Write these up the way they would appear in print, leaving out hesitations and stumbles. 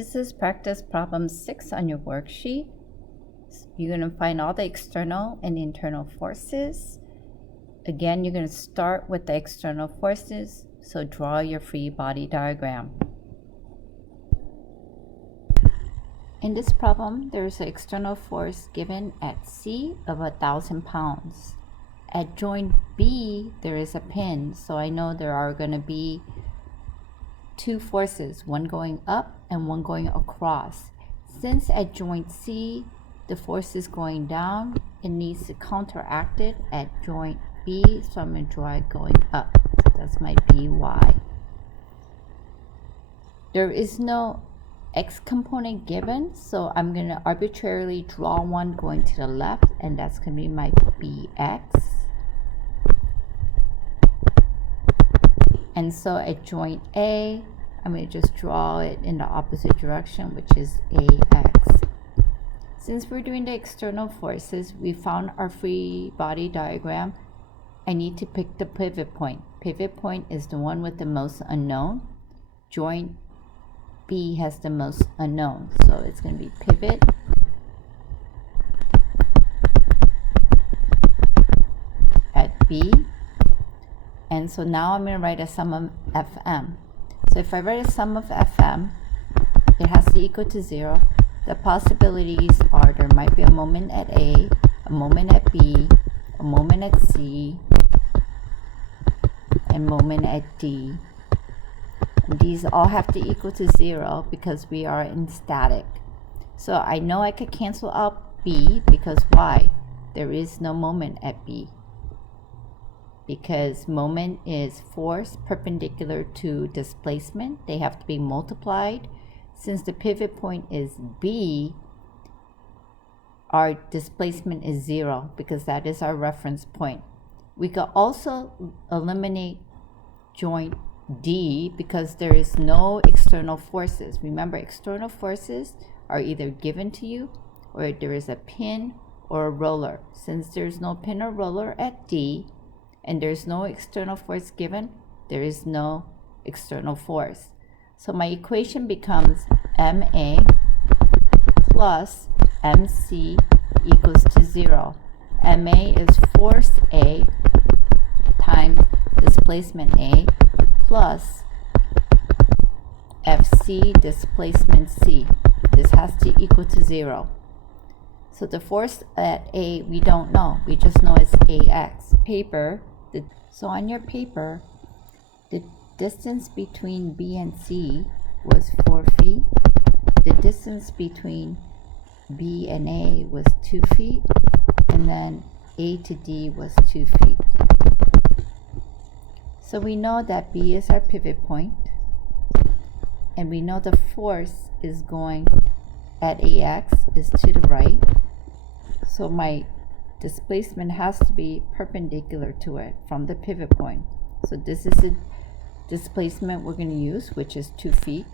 This is practice problem 6 on your worksheet. You're going to find all the external and internal forces. Again, you're going to start with the external forces, so draw your free body diagram. In this problem, there's an external force given at C of 1,000 pounds. At joint B, there is a pin, so I know there are going to be two forces, one going up and one going across. Since at joint C, the force is going down, it needs to counteract it at joint B, so I'm going to draw it going up. So that's my BY. There is no X component given, so I'm going to arbitrarily draw one going to the left, and that's going to be my BX. And so at joint A, I'm going to just draw it in the opposite direction, which is AX. Since we're doing the external forces, we found our free body diagram. I need to pick the pivot point. Pivot point is the one with the most unknown. Joint B has the most unknown, so it's going to be pivot at B. And so now I'm going to write a sum of Fm. So if I write a sum of Fm, it has to equal to 0. The possibilities are there might be a moment at A, a moment at B, a moment at C, and moment at D. And these all have to equal to 0 because we are in static. So I know I could cancel out B because why? There is no moment at B. Because moment is force perpendicular to displacement. They have to be multiplied. Since the pivot point is B, our displacement is 0 because that is our reference point. We could also eliminate joint D because there is no external forces. Remember, external forces are either given to you or there is a pin or a roller. Since there's no pin or roller at D, and there's no external force given, there is no external force. So my equation becomes MA plus MC equals to 0. MA is force A times displacement A plus FC displacement C. This has to equal to 0. So the force at A we don't know. We just know it's AX. So on your paper, the distance between B and C was 4 feet. The distance between B and A was 2 feet. And then A to D was 2 feet. So we know that B is our pivot point. And we know the force is going at AX is to the right. So my displacement has to be perpendicular to it from the pivot point. So this is the displacement we're going to use, which is 2 feet.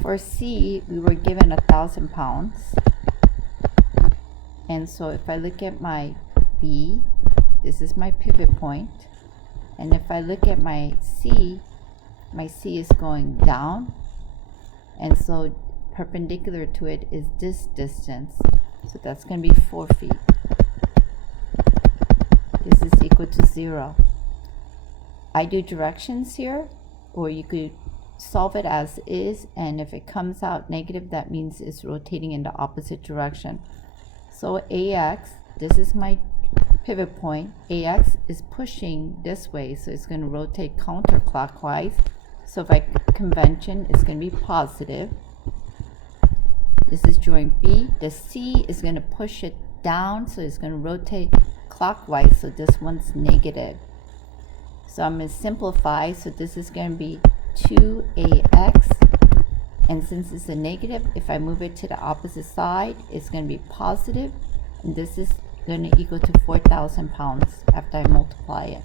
For C, we were given 1,000 pounds. And so if I look at my B, this is my pivot point. And if I look at my C is going down. And so perpendicular to it is this distance, so that's going to be 4 feet. This is equal to 0. I do directions here, or you could solve it as is, and if it comes out negative, that means it's rotating in the opposite direction. So AX, this is my pivot point. AX is pushing this way, so it's going to rotate counterclockwise. So by convention, it's going to be positive. This is joint B. The C is going to push it down, so it's going to rotate clockwise, so this one's negative. So I'm going to simplify, so this is going to be 2AX. And since it's a negative, if I move it to the opposite side, it's going to be positive. And this is going to equal to 4,000 pounds after I multiply it.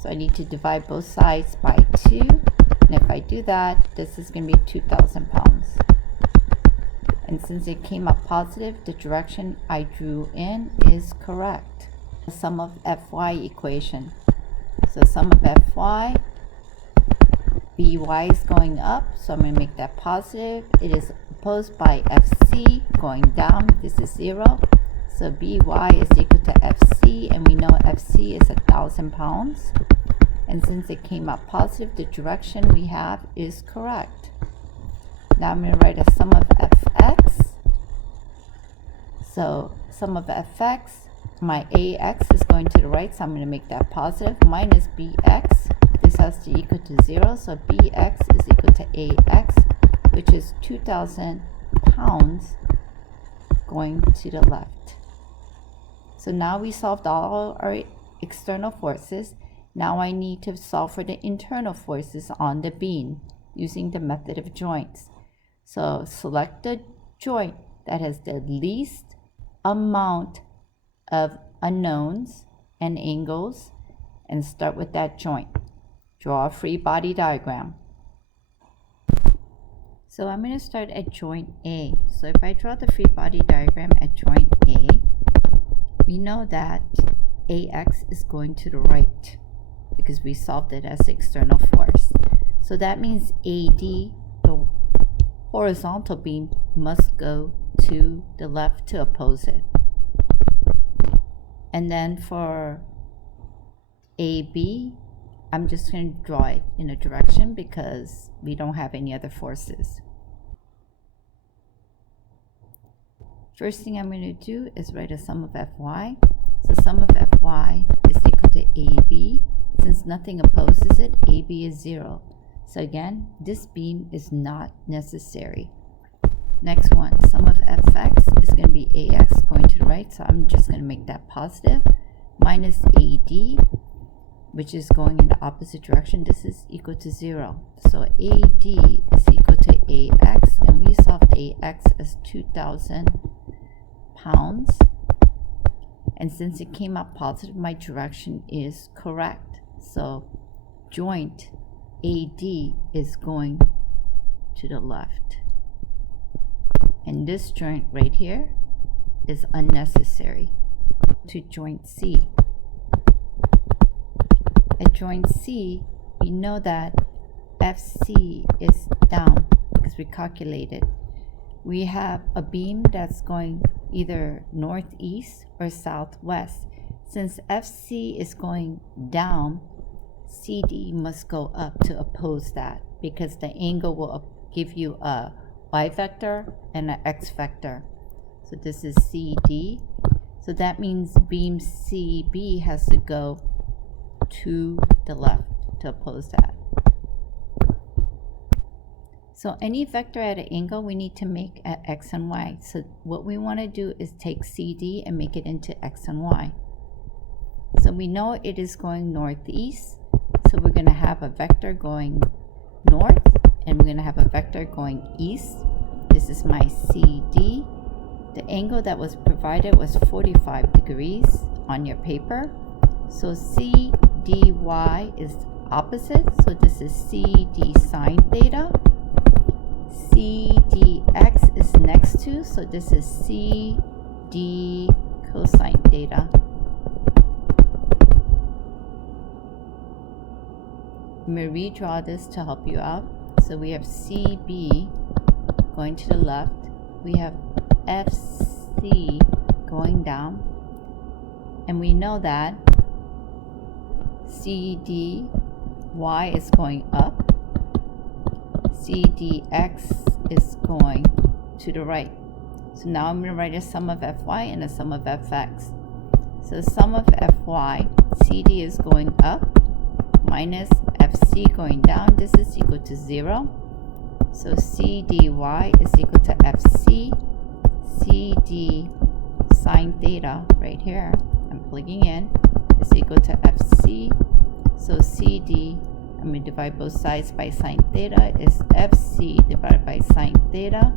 So I need to divide both sides by 2. And if I do that, this is going to be 2,000 pounds. And since it came up positive, the direction I drew in is correct. The sum of Fy equation. So sum of Fy, by is going up, so I'm going to make that positive. It is opposed by FC going down. This is 0. So by is equal to FC, and we know FC is 1,000 pounds. And since it came out positive, the direction we have is correct. Now I'm going to write a sum of fx. So sum of fx, my ax is going to the right, so I'm going to make that positive, minus bx. This has to equal to 0, so bx is equal to ax, which is 2,000 pounds going to the left. So now we solved all our external forces. Now I need to solve for the internal forces on the beam using the method of joints. So select the joint that has the least amount of unknowns and angles and start with that joint. Draw a free body diagram. So I'm going to start at joint A. So if I draw the free body diagram at joint A, we know that AX is going to the right because we solved it as external force. So that means AD, the horizontal beam, must go to the left to oppose it. And then for AB, I'm just going to draw it in a direction because we don't have any other forces. First thing I'm going to do is write a sum of Fy. So sum of Fy is equal to AB. Since nothing opposes it, AB is 0. So again, this beam is not necessary. Next one, sum of Fx is going to be Ax going to the right, so I'm just going to make that positive, minus AD, which is going in the opposite direction. This is equal to 0. So AD is equal to AX, and we solved AX as 2,000 pounds. And since it came out positive, my direction is correct. So joint AD is going to the left. And this joint right here is unnecessary. To joint C. At joint C, we know that FC is down because we calculated. We have a beam that's going either northeast or southwest. Since FC is going down, CD must go up to oppose that because the angle will give you a y vector and an x vector. So this is CD. So that means beam CB has to go to the left to oppose that. So any vector at an angle we need to make at x and y. So what we want to do is take CD and make it into x and y. So we know it is going northeast. So we're going to have a vector going north and we're going to have a vector going east. This is my CD. The angle that was provided was 45 degrees on your paper. So CDY is opposite. So this is CD sine theta. CDX is next to. So this is CD cosine theta. I'm going to redraw this to help you out. So we have CB going to the left. We have FC going down. And we know that CDY is going up. CDX is going to the right. So now I'm going to write a sum of Fy and a sum of Fx. So the sum of Fy, CD is going up minus FC going down. This is equal to 0. So CDY is equal to FC. CD sine theta right here, I'm plugging in, is equal to FC. So CD, I'm going to divide both sides by sine theta, is FC divided by sine theta,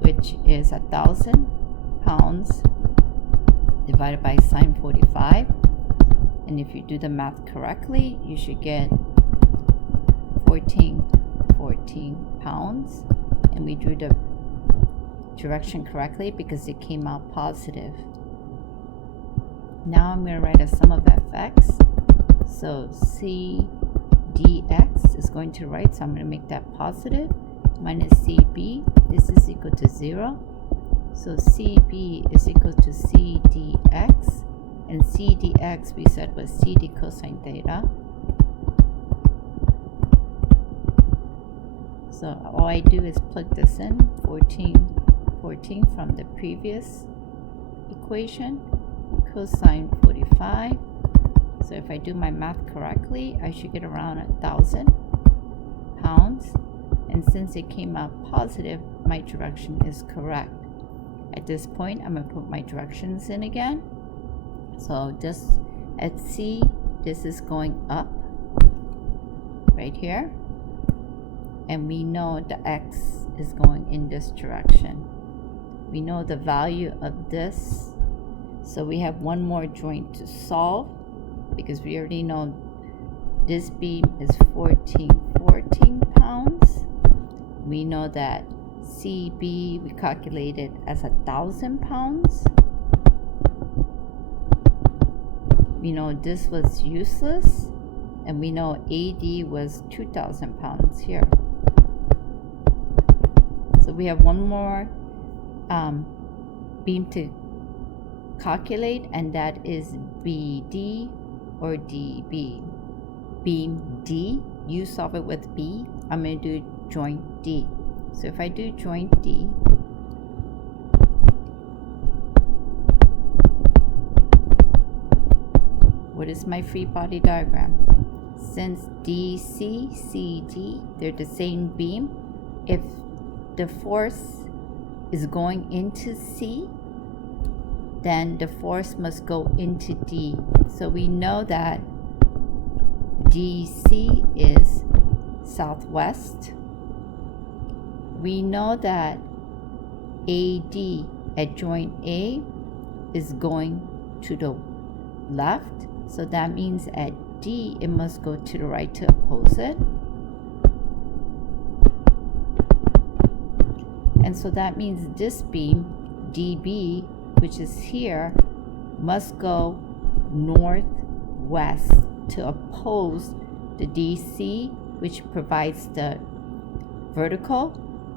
which is 1,000 pounds divided by sine 45. And if you do the math correctly, you should get 14 pounds. And we drew the direction correctly because it came out positive. Now I'm going to write a sum of Fx. So CD dx is going to the right, so I'm going to make that positive, minus CB, this is equal to 0. So CB is equal to C dx, and C dx we said was CD cosine theta. So all I do is plug this in, 14 from the previous equation, cosine 45. So if I do my math correctly, I should get around 1,000 pounds. And since it came out positive, my direction is correct. At this point, I'm going to put my directions in again. So just at C, this is going up right here. And we know the x is going in this direction. We know the value of this. So we have one more joint to solve, because we already know this beam is 14 pounds. We know that CB we calculated as 1,000 pounds. We know this was useless, and we know AD was 2,000 pounds here. So we have one more beam to calculate, and that is BD or DB. Beam D, you solve it with B. I'm going to do joint D. So if I do joint D, what is my free body diagram? Since DC, CD, they're the same beam, if the force is going into C, then the force must go into D. So we know that DC is southwest. We know that AD at joint A is going to the left. So that means at D, it must go to the right to oppose it. And so that means this beam, DB, which is here, must go northwest to oppose the DC, which provides the vertical,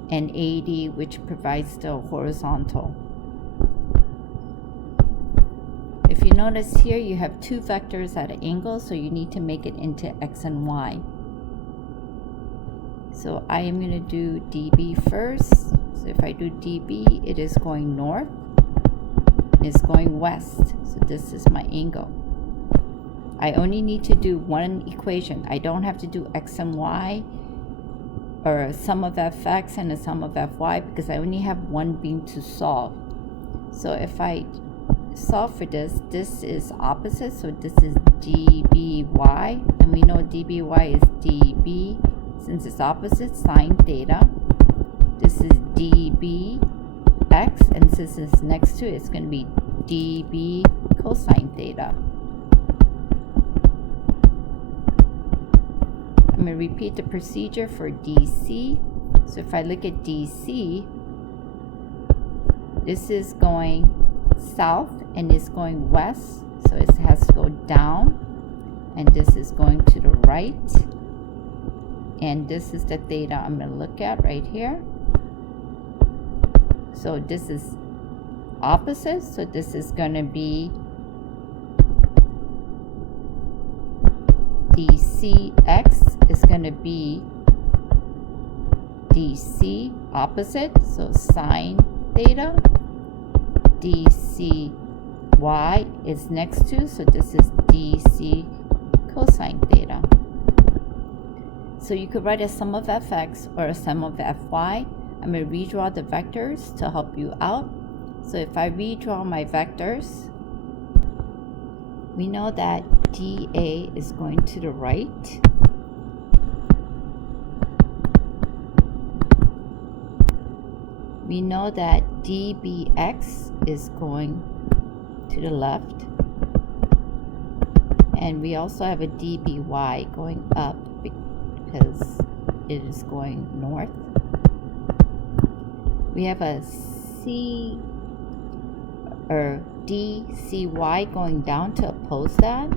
and AD, which provides the horizontal. If you notice here, you have two vectors at an angle, so you need to make it into X and Y. So I am going to do DB first. So if I do DB, it is going north, it's going west. So this is my angle. I only need to do one equation. I don't have to do X and Y, or a sum of fx and a sum of fy, because I only have one beam to solve. So if I solve for this, this is opposite, so this is dby, and we know dby is db, since it's opposite, sine theta. This is dbx, and since it's next to it, it's going to be db cosine theta. I'm going to repeat the procedure for DC. So if I look at DC, this is going south and it's going west, so it has to go down, and this is going to the right, and this is the theta I'm going to look at right here. So this is opposite, so this is going to be DCX is going to be DC opposite, so sine theta. DCY is next to, so this is DC cosine theta. So you could write a sum of fx or a sum of fy. I'm going to redraw the vectors to help you out. So if I redraw my vectors, we know that DA is going to the right. We know that DBX is going to the left. And we also have a DBY going up because it is going north. We have a C or DCY going down to oppose that.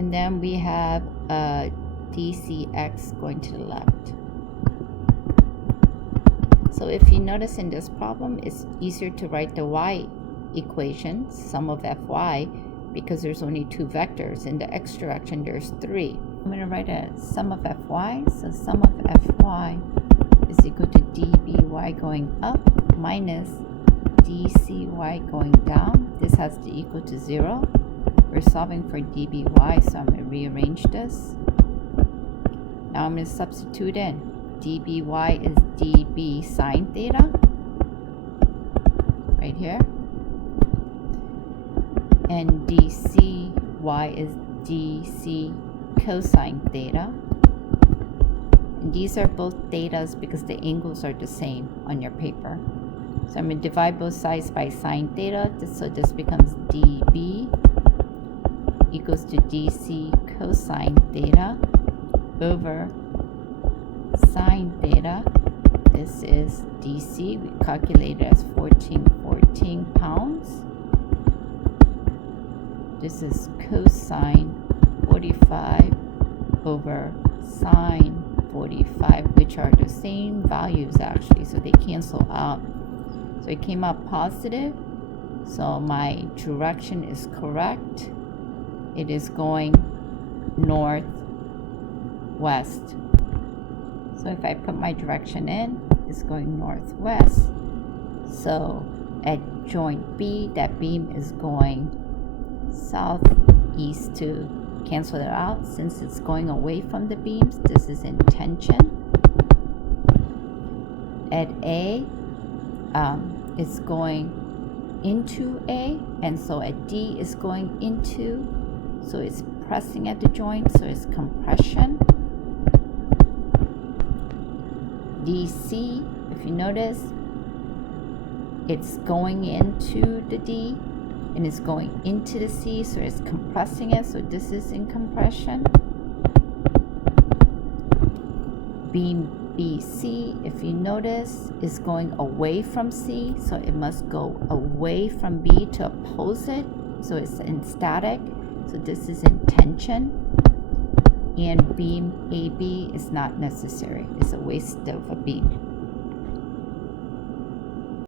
And then we have DCX going to the left. So if you notice in this problem, it's easier to write the y equation, sum of Fy, because there's only 2 vectors. In the x direction, there's 3. I'm going to write a sum of Fy. So sum of Fy is equal to dBy going up minus dCy going down. This has to equal to 0. We're solving for dBy, so I'm going to rearrange this. Now I'm going to substitute in. dBy is dB sine theta, right here. And dCy is dC cosine theta. And these are both thetas because the angles are the same on your paper. So I'm going to divide both sides by sine theta, so this becomes dB equals to dC cosine theta over sine theta. This is dC. We calculate it as 1414 pounds. This is cosine 45 over sine 45, which are the same values actually, so they cancel out. So it came out positive, so my direction is correct. It is going northwest. So if I put my direction in, it's going northwest. So at joint B, that beam is going southeast to cancel it out. Since it's going away from the beams, this is in tension. At A, it's going into A, and so at D is going into, so it's pressing at the joint, so it's compression. DC, if you notice, it's going into the D and it's going into the C, so it's compressing it, so this is in compression. Beam BC, if you notice, is going away from C, so it must go away from B to oppose it, so it's in static, so this is in tension. And beam AB is not necessary, it's a waste of a beam.